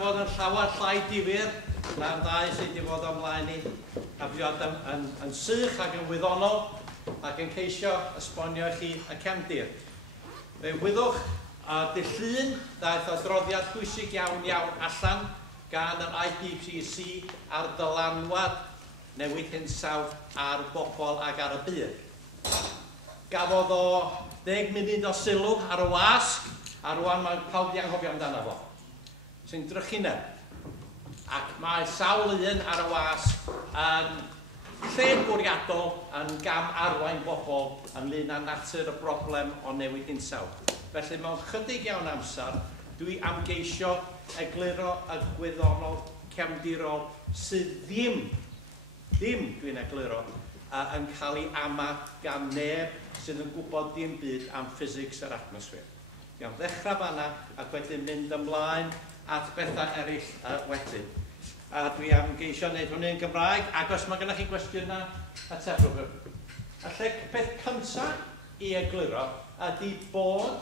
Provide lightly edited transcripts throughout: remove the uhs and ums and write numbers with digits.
Bod yn llawer llai difyr na'r ddau sydd wedi bod ymlaen ni, a bod yn sych ac yn wyddonol ac yn ceisio esbonio i chi y cefndir. Fe wyddwch dillun daeth o droddiad pwysig iawn allan gan yr IPCC ar dylanwad newid hinsawdd ar bobl ac ar y byd. Gafodd o 10 munud o sylw ar y wasg, a rwan mae pawb wedi anghofio amdano fo. Sy'n drychineb. Ac mae sawl un ar y wasg yn lle'n bwriadol yn gam arwain bobl ynglyn â natur y broblem o newid hinsawdd. Felly mewn chydig iawn amser, dwi am geisio egluro y gwyddonol cefndirol sydd ddim dwi'n egluro, yn cael ei amat gan neb sydd yn gwybod dim byd am ffisics yr atmosffer. Iawn, ddechrau fanna ac wedyn mynd ymlaen at bethau eraill wedyn. A dwi am geisio wneud hwnny yn Gymraeg, ac os mae gennych chi gwestiynau, atebwch. Alla beth cyntaf i egluro ydy bod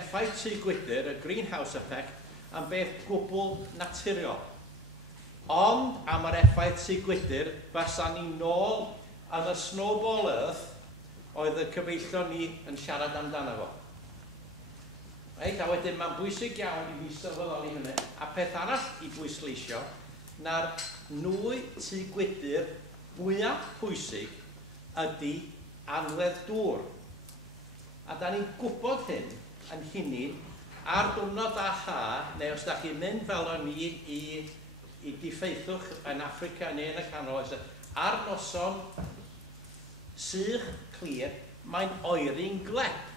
effaith tŷ gwydyr, y greenhouse effect, yn beth gwbl naturiol. Ond am yr effaith tŷ gwydyr, fysa ni nôl yn y snowball earth oedd y cyfeillio ni yn siarad amdano fo. Reit, a wedyn mae'n bwysig iawn i fi sylweddoli hynny. A peth arall i bwysleisio, na'r nwy tŷ gwydyr fwyaf pwysig ydy anwedd dŵr. A da ni'n gwybod hyn yn hunig ar diwrnod a ha, neu os da chi'n mynd fel o'n ni i diffeithwch yn Affrica neu yn y canol oes, ar noson sych clir, mae'n oeri'n glep.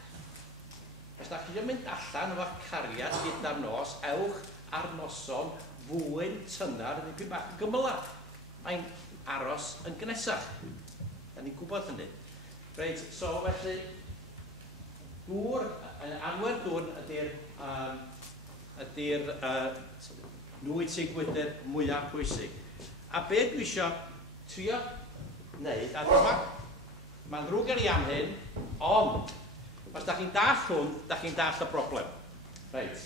Os da chi'n mynd allan o'r cariad gyda'r nos, ewch ar noson fwyn tynnar yn dipyn bach gymylach. Mae'n aros yn gynesach. Da ni'n gwybod hynny. Reit, so felly, anwedd dŵr ydy'r nwy tŷ gwydyr mwyaf pwysig. A be dwi eisiau trio wneud, a mae'n ddrwg ar i am hyn, ond os da chi'n dall hwn, da chi'n dall y broblem. Reit.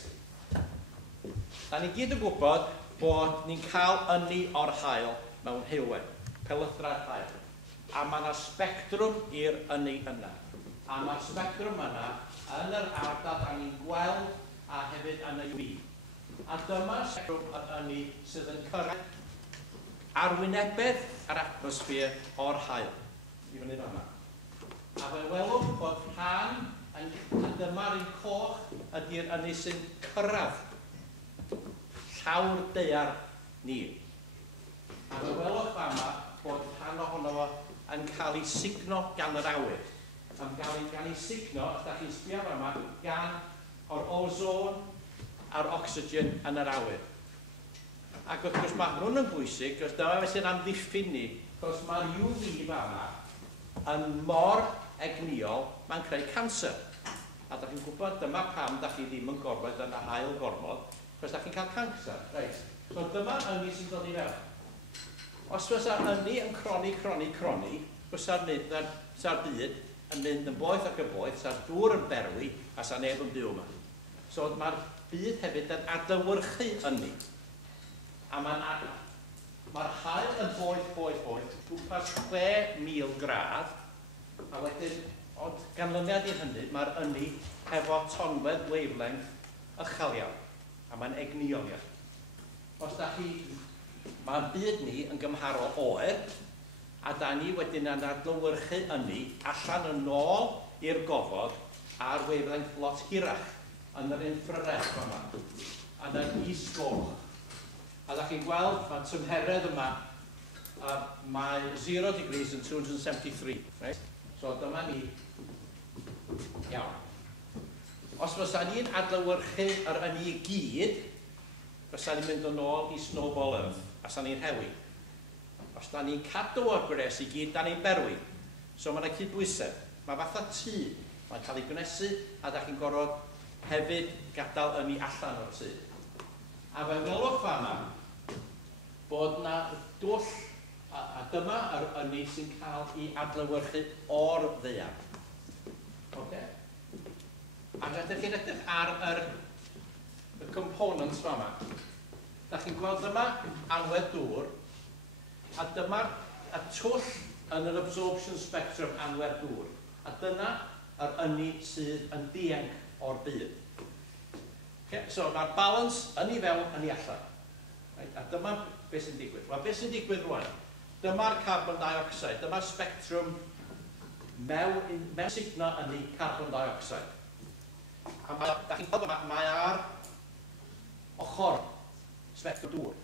Da ni gyd yn gwybod bod ni'n cael ynni o'r haul mewn heulwen, pelythra'r haul. A mae yna spectrwm i'r ynni yna. A mae'r spectrwm yna yn yr ardal da ni'n gweld a hefyd yn y UV. A dyma'r spectrwm yr ynni sydd yn cyrraedd arwynebedd yr atmosffer o'r haul. I fyny fan'na. A fe welwch bod rhan, a dyma'r un coch ydy'r ynni sy'n cyrraedd llawr daear ni. A fe welwch fama bod rhan ohono fo yn cael ei signo gan yr awyr. Yn cael ei signo, os da chi'n sbio fama, gan o'r ozon a'r oxygen yn yr awyr. Ac wrth gwrs mae hwn yn bwysig, os dyma fe sy'n amddiffyn ni, os mae'r UV fama yn mor egniol, mae'n creu cancer. A da chi'n gwybod dyma pam da chi ddim yn gorfod yn y haul gormod, cos da chi'n cael cancer. Reit. So dyma ynni sy'n dod i fewn. Os fysa ynni yn croni, fysa'r byd yn mynd yn boeth ac yn boeth, sa'r dŵr yn berwi, a sa'r neb yn byw yma. So mae'r byd hefyd yn adlewyrchu ynni. A mae'r haul yn boeth, gwmpas 6,000 gradd, a wedyn, ond ganlyniad i hynny, mae'r ynni efo tonfedd wavelength uchel iawn, a mae'n egniol iawn. Os da chi, mae'r byd ni yn gymharol oer, a da ni wedyn yn adlewyrchu ynni allan yn ôl i'r gofod a'r wavelength lot hirach yn yr infrared yma, yn yr is-goch. A da chi'n gweld, mae tymheredd yma, mae 0 degrees yn 273. Right? So dyma ni. Iawn. Os fysa ni'n adlewyrchu yr ynni i gyd, fysa ni'n mynd yn ôl i snowball earth, a fysa ni'n hewi. Os da ni'n cadw o'r gres i gyd, da ni'n berwi. So mae'n ei cydbwysedd. Mae fatha tŷ. Mae'n cael ei gwynesu, a da chi'n gorfod hefyd gadael ynni allan o'r tŷ. A fe welwch fama bod na dwll, a dyma yr ynni sy'n cael ei adlewyrchu o'r ddaear. Okay? A rydych chi'n edrych ar y components fama. da chi'n gweld yma anwedd dŵr, a dyma'r twll yn yr absorption spectrum anwedd dŵr. A dyna yr ynni sydd yn dienc o'r byd. Okay, so mae'r balans yn I fewn, yn I allan. Right? A dyma beth sy'n digwydd. Wel, beth sy'n digwydd rwan? Dyma'r carbon dioxide, dyma'r spectrum mewn signo yn I carbon dioxide. A da chi'n gweld yma, mae ar ochr spectrum dŵr.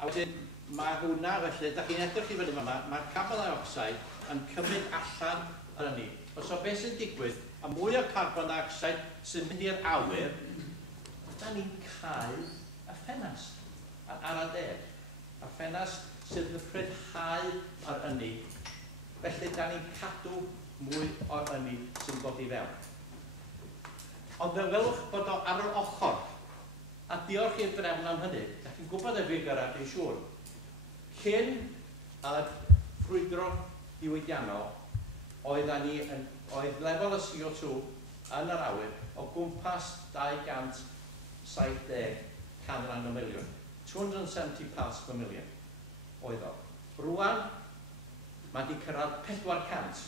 A wedyn, mae hwnna, felly, da chi'n edrych I fyny yma, mae'r carbon dioxide yn cymryd allan yr ynni. So beth sy'n digwydd, a mwy o carbon dioxide sy'n mynd i'r awyr, da ni'n cael y ffenast ar y deg. Y ffenast sydd yn rhyddhau ar ynni. Felly, da ni'n cadw mwy o'r ynni sy'n dod I fewn. Ond fe welwch bod o ar yr ochr, a diolch i'r drefn am hynny, da chi'n gwybod y figar dwi'n siŵr. Cyn y ffrwydro diwydiannol, oedd lefel y CO2 yn yr awyr o gwmpas 270 canran y miliwn. 270 parts per million oedd o. Rwan, mae wedi cyrraedd 400.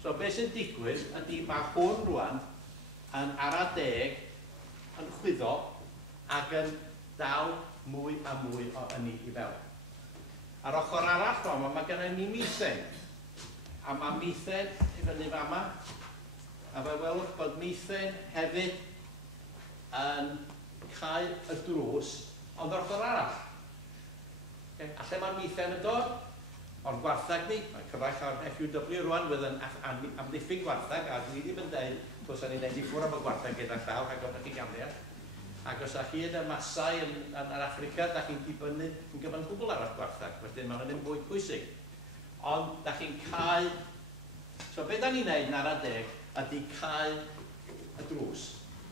So beth sy'n digwydd ydy mae hwn rwan yn ara deg yn chwyddo ac yn dal mwy a mwy o ynni I fewn. Ar ochr arall fama, mae gennym ni methane. A mae methane I fyny fama. A fe welwch bod methane hefyd yn cael y drws, ond ar ochr arall. Okay. A lle mae methane yn dod? O'r gwartheg ni, mae cyfaill o'r FUW rwan fydd yn amddiffyn gwartheg, a dwi ddim yn dweud, os ni'n neud I ffwr am y gwartheg gyda llaw, rhag ofnach chi gamriad. Ac os ydych chi yn y masau yn Africa, da chi'n dibynnu yn gyfan gwbl ar y gwartheg, wedyn mae hynny'n fwy pwysig. Ond da chi'n cael, so beth da ni'n neud yn ara deg, ydy cael y drws,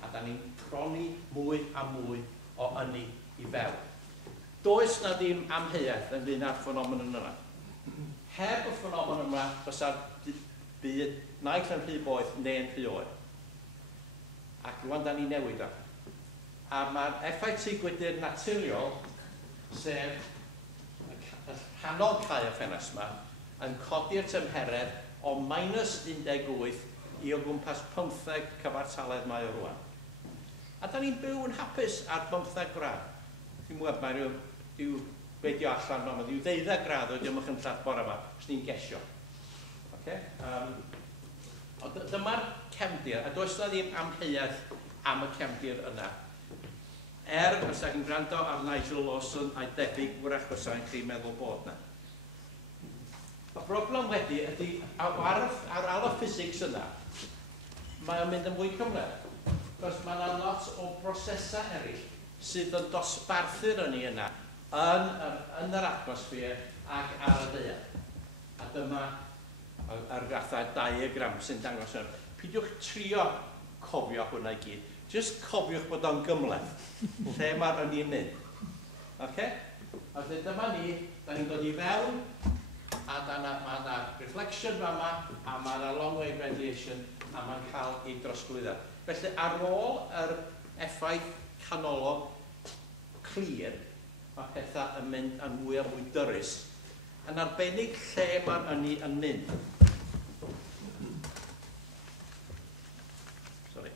a da ni'n proni mwy a mwy o ynni I fewn. Does na ddim amheuaeth yn ddyn â'r ffenomen yna. Heb y ffenomen yma, fysa'r byd naill yn rhy boeth neu'n rhy oer. Ac rwan da ni newid o. A mae'r effaith gwydr naturiol, sef y rhannol cael y ffenast yma, yn codi'r tymheredd o -18 I o gwmpas 15 cyfartaledd mae o rwan. A da ni'n byw yn hapus ar 15 gradd. Ti'n mwyn, mae rhyw beidio allan yma, rhyw 12 gradd o diolch yn lladd bore yma, os ni'n gesio. Dyma'r cefndir, a does na ddim amheuaeth am y cefndir yna. Os ydych chi'n gwrando ar Nigel Lawson a'i debyg wrach os ydych chi'n meddwl bod yna. Y broblem wedi ydy, ar al y ffisics yna, mae o'n mynd yn fwy cymryd. Cos mae yna lot o brosesau eraill sydd yn dosbarthu'r ynni yna yn yr atmosffer ac ar y ddaear. A dyma yr fathau diagram sy'n dangos yna. Pidiwch trio cofio hwnna I gyd. Just cofiwch bod o'n gymleth. Lle mae'r ynni'n mynd. Okay? A dyma ni, da ni'n dod I fewn, a mae yna reflection fama, a mae yna long wave radiation, a mae'n cael ei drosglwyddo. Felly, ar ôl yr effaith canolog clir, mae pethau yn mynd yn mwy a mwy dyrus, yn arbennig lle mae'r ynni yn mynd. Sorry.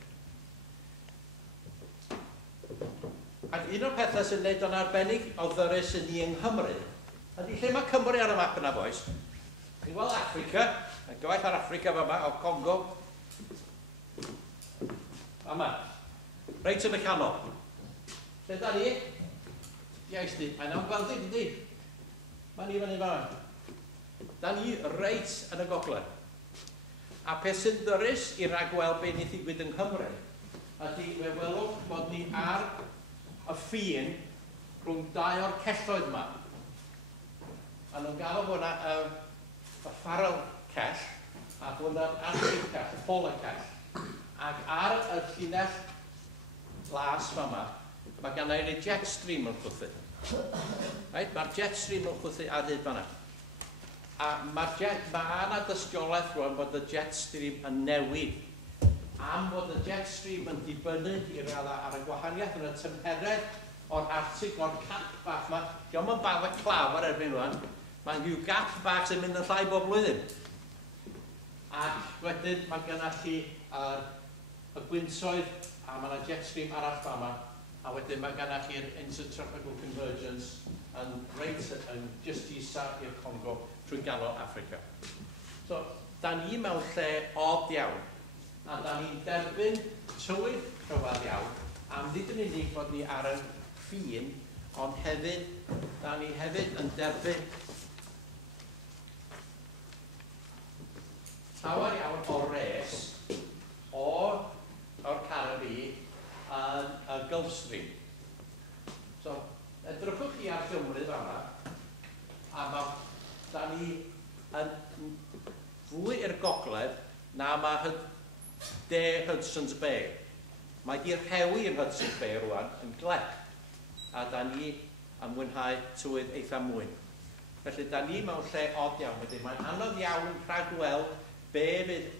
Ac un o'r pethau sy'n neud o'n arbennig o ddyrus yn ni yng Nghymru, ydy lle mae Cymru ar y map yna, boes? Chi'n gweld Africa, gyfaith ar Africa fama, o Congo. Yma, reit yn y canol. Lle da ni? Iaith di, mae'n awgweld di, di. Mae'n i fyny fan. Da ni reit yn y gogledd. A peth sy'n ddyrus I ragweld beth ni'n ddigwydd yng Nghymru, ydy fe welwch bod ni ar y ffin rhwng dau o'r celloedd yma. A nhw'n gael hwnna y ffarel cell, a hwnna'r archif cell, y polar cell. Ac ar y llinell glas fama, mae gan ei jet stream yn chwthu. Mae'r jet stream yn chwthu ar hyd fanna. A mae yna dystiolaeth rwan bod y jet stream yn newid. Am bod y jet stream yn dibynnu I raddau ar y gwahaniaeth yn y tymheredd o'r artig o'r cap bach yma. Diolch yn bach o claf ar erbyn rwan. Mae'n rhyw gap bach sy'n mynd yn llai bob blwyddyn. Ac wedyn mae gennych chi y gwyntoedd a mae yna jet stream arall fama. A wedyn mae gennych chi'r intertropical convergence yn reit yn just isa i'r Congo trwy ganol Africa. So, da ni mewn lle od iawn. A da ni'n derbyn tywydd cyfal iawn. Am nid yn unig bod ni ar y ffin, ond hefyd, da ni hefyd yn derbyn llawer iawn o res o'r Caribi yn y Gulf Stream. So, edrychwch chi ar Gymru fama, a da ni yn fwy i'r gogledd na mae de Hudson's Bay. Mae di'r rhewi yn Hudson's Bay rwan yn glec, a da ni yn mwynhau tywydd eitha mwyn. Felly, da ni mewn lle od iawn wedyn. Mae'n anodd iawn rhagweld be fydd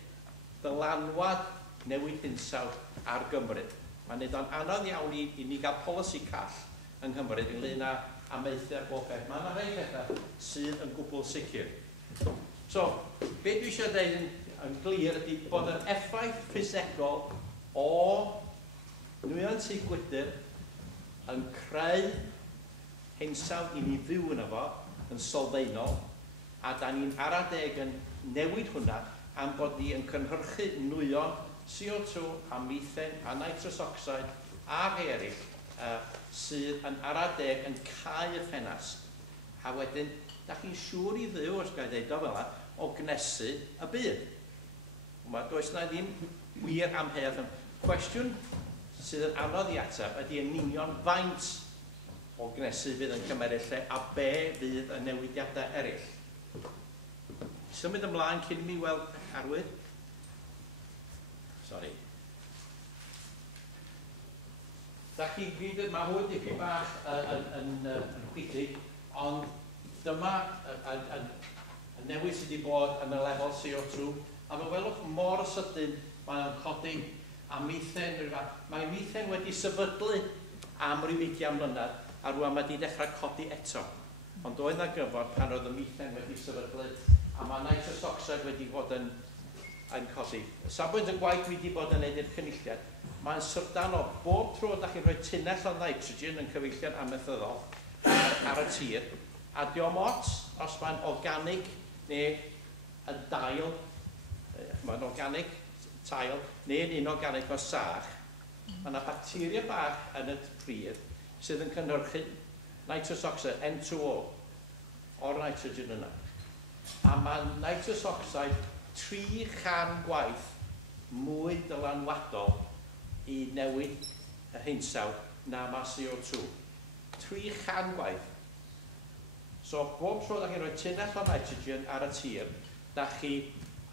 dylanwad newid hinsawdd ar Gymru. Mae'n neud o'n anodd iawn i ni gael polisi call yng Nghymru ynglyn â amaethu ar bob peth. Mae yna rhai pethau sydd yn gwbl sicr. So, be dwi eisiau dweud yn glir ydy bod yr effaith ffisegol o nwyon tŷ gwydr yn creu hinsawdd i ni fyw yno fo yn sylfaenol, a da ni'n ara deg yn newid hwnna am bod ni yn cynhyrchu nwyon CO2 a methane a nitrous oxide a rhai eraill sydd yn ara deg yn cau y ffenast. A wedyn, da chi'n siŵr i ddiw, os gael ddeud o fel yna, o gnesu y byd. Does na ddim wir am hedd. Cwestiwn sydd yn anodd i ateb ydy yn union faint o gnesu fydd yn cymeryd lle a be fydd y newidiadau eraill. Symud ymlaen cyn mi weld arwydd. Sori. Da chi gyd, mae hwn dipyn bach yn chwithig, ond dyma y newid sydd wedi bod yn y lefel CO2. A fe welwch mor sydyn mae'n codi a methane. Mae methane wedi sefydlu am ryw 20 mlynedd a rwan mae wedi dechrau codi eto. Ond oedd na gyfod pan oedd y methane wedi sefydlu a mae nitrous oxide wedi bod yn codi. Safbwynt y gwaith wedi bod yn neud i'r cynulliad, mae'n syrdan o bob tro da chi'n rhoi tunnell o nitrogen yn cyfeillion amaethyddol ar y tir. A diom ots os mae'n organig neu yn dail, mae'n organig tail, neu'n un organig o sach. Mae yna bacteria bach yn y pridd sydd yn cynhyrchu nitrous oxide, N2O, o'r nitrogen yna. A mae nitrous oxide 300 gwaith mwy dylanwadol i newid y hinsawdd na mae CO2. 300 gwaith. So, bob tro da chi'n rhoi tunnell o nitrogen ar y tir, da chi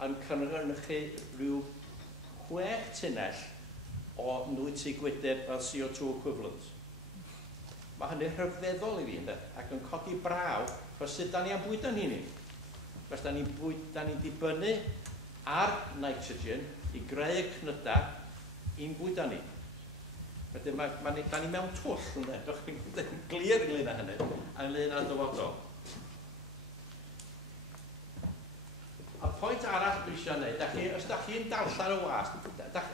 yn cynhyrchu rhyw 6 tunnell o nwyd tŷ gwydr fel CO2 equivalent. Mae hynny'n rhyfeddol i fi, ac yn codi braw, fos sut da ni am bwydo ni. Fos da ni'n dibynnu ar nitrogen i greu y cnydau i'n bwydo ni. Wedyn, da ni mewn twll, doch chi'n glir ynglyn â hynny, ynglyn â'r dyfodol. A pwynt arall dwi eisiau gwneud, os da chi'n darllen y wasg,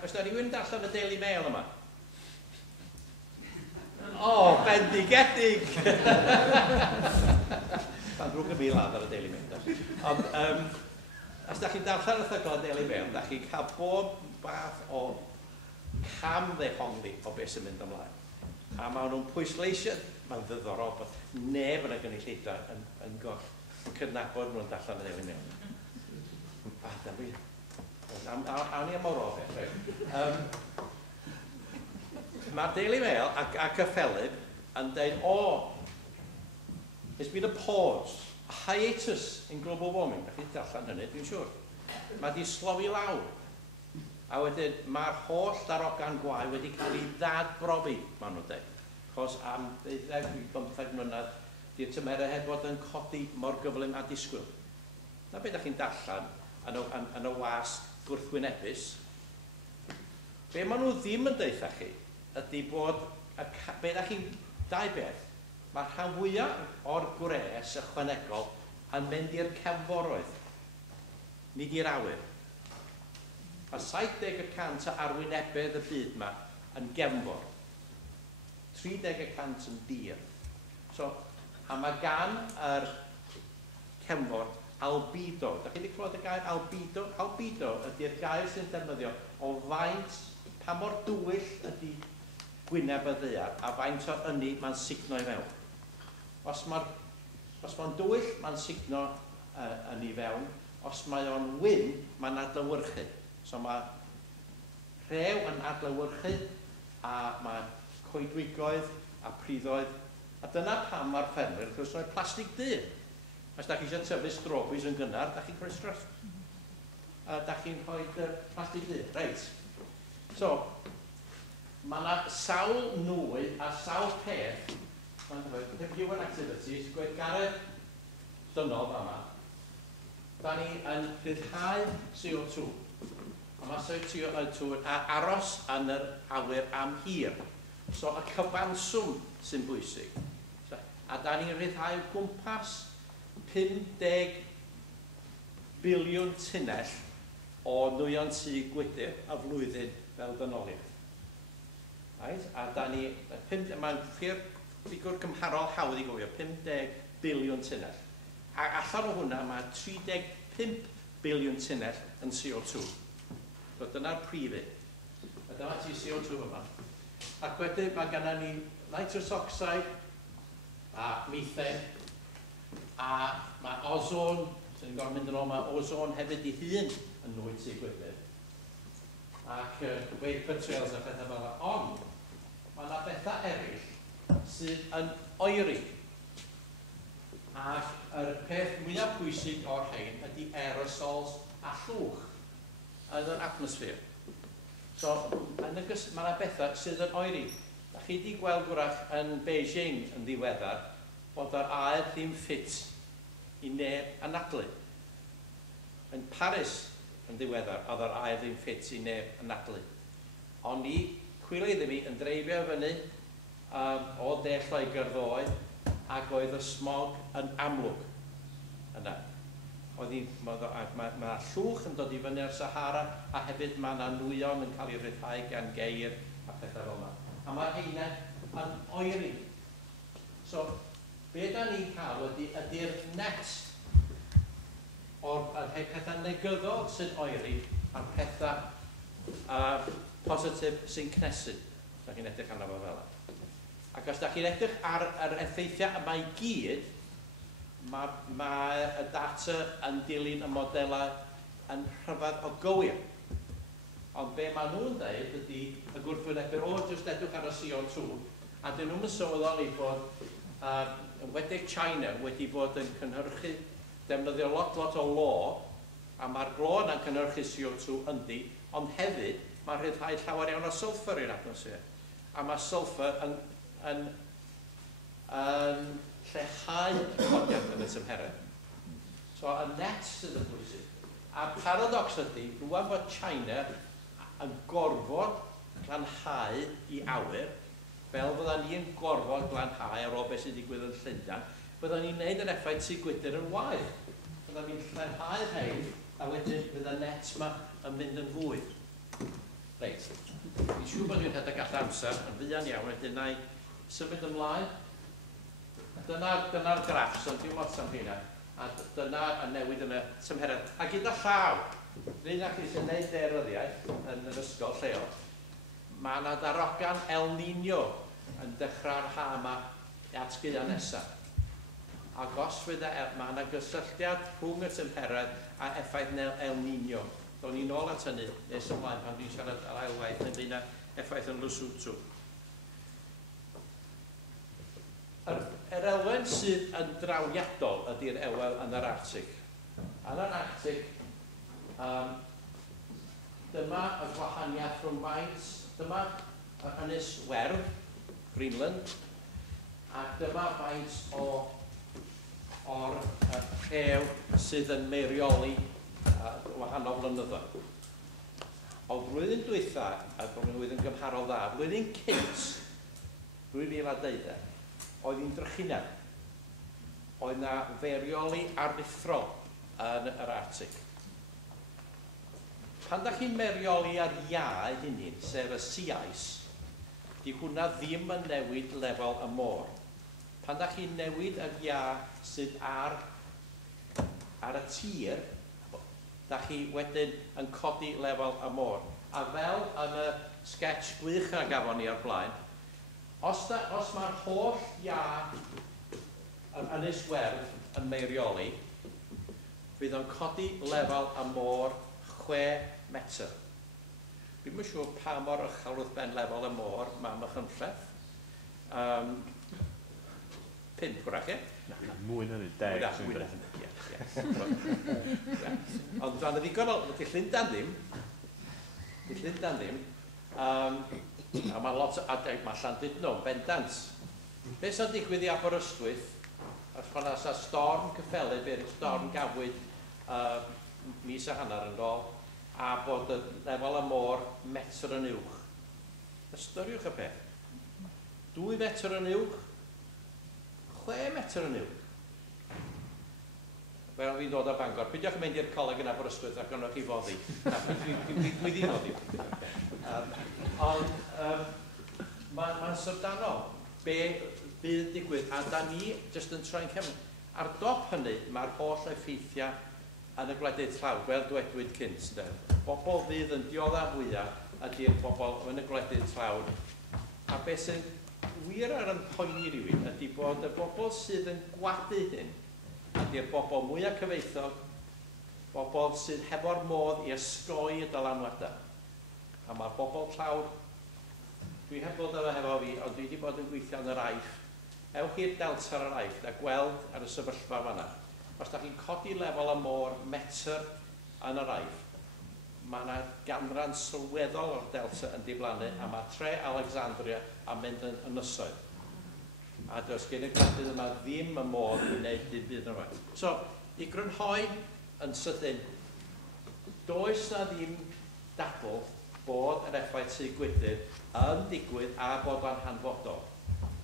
os da rhywun darllen y Daily Mail yma? O, bendigedig! Fan drwg y fi ladd ar y Daily Mail. Ond, os da chi'n darllen y thygol y Daily Mail, da chi'n cael bob bath o camddehongli o beth sy'n mynd ymlaen. A maen nhw'n pwysleisio, mae'n ddiddorol bod neb yn y gynulleidfa yn cydnabod nhw'n darllen y Daily Mail. Da fi. Awn ni am o'r o beth. Mae'r Daily Mail a Cyffelib yn dweud, there's been a pause, a hiatus in global warming. Da chi darllen hynny, dwi'n siŵr. Mae di slofi lawr. A wedyn, mae'r holl darogan gwae wedi cael ei ddadbrofi, maen nhw'n dweud. Chos am 12-15 mlynedd, di'r tymerau heb bod yn codi mor gyflym a disgwyl. Na beth da chi'n darllen yn y wasg gwrthwynebus. Be maen nhw ddim yn deitha chi, ydy bod, be da chi'n Dau beth, mae rhan fwyaf o'r gwres ychwanegol yn mynd i'r cefnforoedd, nid i'r awyr. Mae 70% o arwynebedd y byd yma yn gefnfor. 30% yn dir. A mae gan yr cefnfor albedo. Da chi wedi clywed y gair albedo? Albedo ydy'r gair sy'n defnyddio o faint, pa mor dwyll ydy gwyneb y ddaear, a faint o ynni mae'n signo i fewn. Os mae'n dwyll, mae'n signo yn i fewn. Os mae o'n wyn, mae'n adlewyrchu. So mae rhew yn adlewyrchu, a mae coedwigoedd a priddoedd. A dyna pam mae'r ffermwyr wrth gwrs rhoi plastig du. Os da chi eisiau tyfu strobis yn gynnar, da chi'n rhoi straff. Da chi'n rhoi plastig du. Reit. So, mae yna sawl nwy a sawl peth. Human activities, gweithgaredd dynol yma. Da ni yn rhyddhau CO2. A mae CO2 yn aros yn yr awyr am hir. So, y cyfanswm sy'n bwysig. A da ni'n rhyddhau gwmpas 50 biliwn tunnell o nwyon tŷ gwydr y flwyddyn fel dynoliad. Right? A da ni, mae'n ffigwr cymharol hawdd i gofio, 50 biliwn tunnell. A allan o hwnna mae 35 biliwn tunnell yn CO2. So dyna'r prifyd. A dyma ti CO2 yma. Ac wedyn mae gennym ni nitrous oxide a methane, a mae ozon, sy'n ni'n gorfod mynd yn ôl, mae ozon hefyd ei hun yn nwy tŷ gwydr. Ac vapor trails a pethau fel yna. Ond, mae yna bethau eraill sydd yn oeri. Ac yr peth mwyaf pwysig o'r rhain ydy aerosols a llwch yn yr atmosffer. So, mae yna bethau sydd yn oeri. Da chi wedi gweld gwrach yn Beijing yn ddiweddar bod yr aer ddim ffit i neb anadlu. Yn Paris yn ddiweddar oedd yr aer ddim ffit i neb anadlu. Ond ni, cwilydd i mi, yn dreifio fyny o De Lloegr ddoe, ac oedd y smog yn amlwg yna. Mae llwch yn dod i fyny ar Sahara, a hefyd mae yna nwyon yn cael ei ryddhau gan geir a pethau fel yna. A mae heina yn oeri. So, be da ni'n cael ydy'r net o'r pethau negyddol sy'n oeri a'r pethau positif sy'n cnesu. Da chi'n edrych arno fo fel yna. Ac os da chi'n edrych ar yr effeithiau yma i gyd, mae y data yn dilyn y modelau yn rhyfedd o gywir. Ond be maen nhw'n dweud ydy y gwrthwynebydd jyst edrych ar y CO2, a dyn nhw'n sylweddoli bod wedig China wedi bod yn cynhyrchu, defnyddio lot o lo, a mae'r glo yna'n cynhyrchu CO2 yndi, ond hefyd mae rhyddhau llawer iawn o sulfur i'r atmosffer. A mae sulfur yn lleihau codiad yn y tymheredd. So, y net sydd yn bwysig. A paradox ydy, rwan bod China yn gorfod glanhau i awyr, fel fydda ni'n gorfod glanhau ar ôl beth sydd wedi digwydd yn Llundain, bydda ni'n gwneud yr effaith sydd gwydr yn waith. Bydda ni'n llenhau rhain, a wedyn fydda net yma yn mynd yn fwy. Reit, fi'n siŵr bod dwi'n rhedeg all amser, yn fuan iawn, wedyn na i symud ymlaen. Dyna'r graffs, ond dwi'n mot am hynna. A dyna yn newid yn y tymheredd. A gyda llaw, rydyn chi sy'n gwneud deryddiaeth yn yr ysgol lleol, mae yna darogan El Niño yn dechrau'r ha yma at Gaea nesaf. Ac os mae yna gysylltiad rhwng y tymheredd a effaith El Niño. Do'n ni'n ôl at hynny nes ymlaen pan dwi'n siarad ar ailwaith neu yna effaith yn Lesotho. Yr elfen sydd yn drawiadol ydy'r ewel yn yr Arctic. Yn yr Arctic, dyma y gwahaniaeth rhwng faint, dyma ynys werdd, Greenland, ac dyma faint o'r rhew sydd yn meirioli wahanol flynyddoedd. O flwyddyn dwytha, a flwyddyn gymharol dda, flwyddyn cynt, 2012, oedd hi'n drychineb. Oedd yna ferioli aruthrol yn yr Arctic. Pan da chi'n merioli ar ia hynny, sef y sea ice, di hwnna ddim yn newid lefel y môr. Pan da chi'n newid yr ia sydd ar y tir, da chi wedyn yn codi lefel y môr. A fel yn y sketch gwych a gafon ni o'r blaen, os mae'r holl ia yn Ynys Werdd yn meirioli, fydd o'n codi lefel y môr 6 metr. Dwi'n yn siŵr pa mor uchel wrth ben lefel y môr mae Machynlleth. 5 gwrach, e? Mwy na hynny, 10. Mwy na hynny, ie. Ond dwi'n ddigon o, di Llundain ddim. A mae lot, mae Llandudno, bendant. Be sy'n digwydd i Aberystwyth, pan oes a storm cyffelyb i'r storm gafwyd mis a hanner yn ôl, a bod y lefel y môr metr yn uwch. Ystyriwch y peth. 2 metr yn uwch, 6 metr yn uwch. Fel fi'n dod o Bangor, peidiwch yn mynd i'r coleg yn Aberystwyth ac yno chi foddi. Dwi ddim foddi. Ond mae'n syrdanol. Be bydd digwydd? A da ni jyst yn troi'n cefn. Ar dop hynny, mae'r holl effeithiau yn y gwledydd tlawd, fel dwedwyd cynt. Bobl fydd yn diodda fwyaf ydy'r bobl yn y gwledydd tlawd. A beth sy'n wir ar yn poeni rhywun ydy bod y bobl sydd yn gwadu hyn ydy'r bobl mwyaf cyfeithog, bobl sydd hefo'r modd i ysgoi y dylanwadau. A mae'r bobl tlawd, dwi heb bod efo fi, ond dwi wedi bod yn gweithio yn yr Aiff. Ewch i'r delta ar yr Aiff, a gweld ar y sefyllfa fanna. Os da chi'n codi lefel y môr metr yn yr Aiff, mae yna ganran sylweddol o'r delta yn diflannu, a mae tre Alexandria yn mynd yn ynysoedd. A does gen y gwledydd yma ddim y modd i wneud dim byd yma. So, i grynhoi yn sydyn, does na ddim dadl bod yr effaith sy'n gwydyr yn digwydd a bod o'n hanfodol.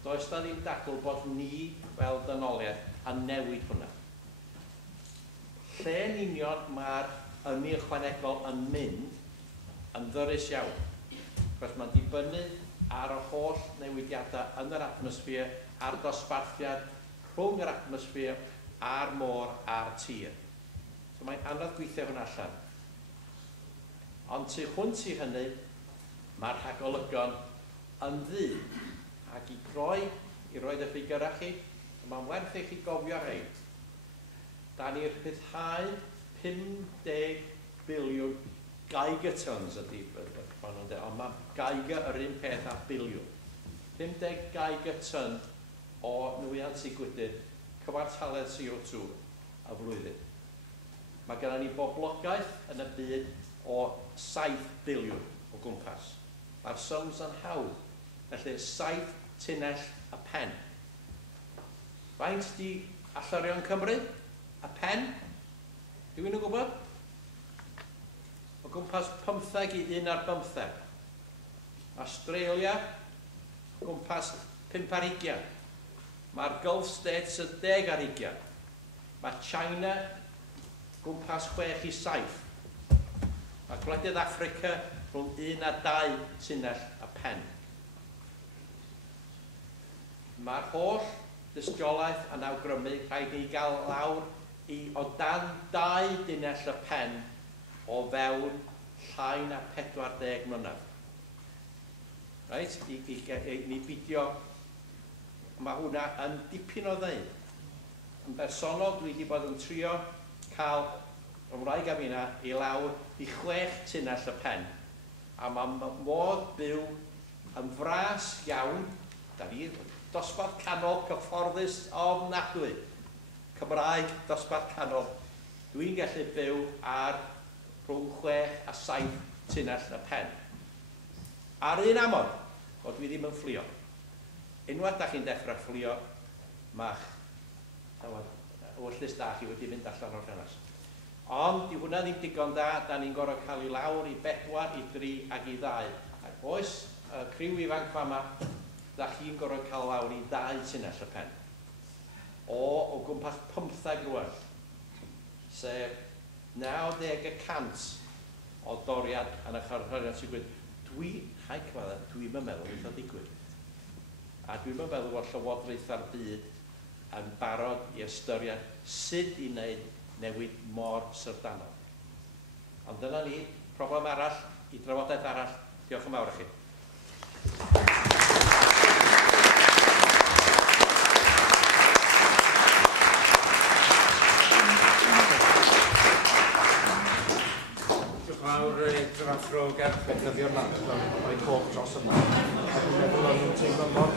Does na ddim dadl bod ni fel dynoliaeth yn newid hwnna. Lle yn union mae'r ynni ychwanegol yn mynd yn ddyrus iawn. Cos mae'n dibynnu ar y holl newidiadau yn yr atmosffer, a'r dosbarthiad rhwng yr atmosffer a'r môr a'r tir. So mae'n anodd gweithio hwnna allan. Ond tu hwnt i hynny, mae'r rhagolygon yn ddu. Ac i roed y ffigurau chi, mae'n werth i chi gofio rhaid. Da ni'r rhyddhau 50 biliwn gigatons ydy, ond mae giga yr un peth a biliwn. 50 gigaton o nwyant sy'n gwydyr cyfartaledd CO2 y flwyddyn. Mae gennym ni boblogaeth yn y byd o 7 biliwn o gwmpas. Mae'r sums yn hawdd, felly 7 tunnell y pen. Faint di allarion Cymru? Y pen? Dwi'n yn gwybod? O gwmpas 15 i 1 ar 15. Australia, gwmpas 5 ar 20. Mae'r Gulf States yn 10 ar 20. Mae China, gwmpas 6 i 7. Mae gwledydd Affrica rhwng 1 a 2 tunnell y pen. Mae'r holl dystiolaeth yn awgrymu rhaid ni gael lawr o dan 2 dunnell y pen o fewn llai na 40 mlynedd. Reit? I ni bidio, mae hwnna yn dipyn o ddeud. Yn bersonol, dwi wedi bod yn trio cael y wraig a finna i lawr i 6 tunnell y pen. A mae modd byw yn fras iawn, da ni dosbarth canol cyfforddus ofnadwy. Cymraeg dosbarth canol. Dwi'n gallu byw ar rhwng 6 a 7 tunnell y pen. Ar un amod, o dwi ddim yn fflio. Unwaith da chi'n dechrau fflio, ma'ch wyllus da chi wedi mynd allan o'r ffenast. Ond, di hwnna ddim digon da, da ni'n gorfod cael ei lawr i 4, i 3 ac i 2. Ac oes, criw ifanc fama, da chi'n gorfod cael lawr i 2 tunnell y pen. O gwmpas 15 rwan. Sef 90% o doriad yn y charchariad sy'n gweud, dwi'n meddwl eitha digwydd. A dwi'n meddwl bod Llywodraetha'r byd yn barod i ystyried sut i wneud newid mor syrdanol. Ond dyna ni, problem arall, i drafodaeth arall. Diolch yn fawr i chi. Diolch yn fawr i'r athro Gerch, beth ydy'r lan, o'i coch dros yma. Dwi'n meddwl o'n teimlo mor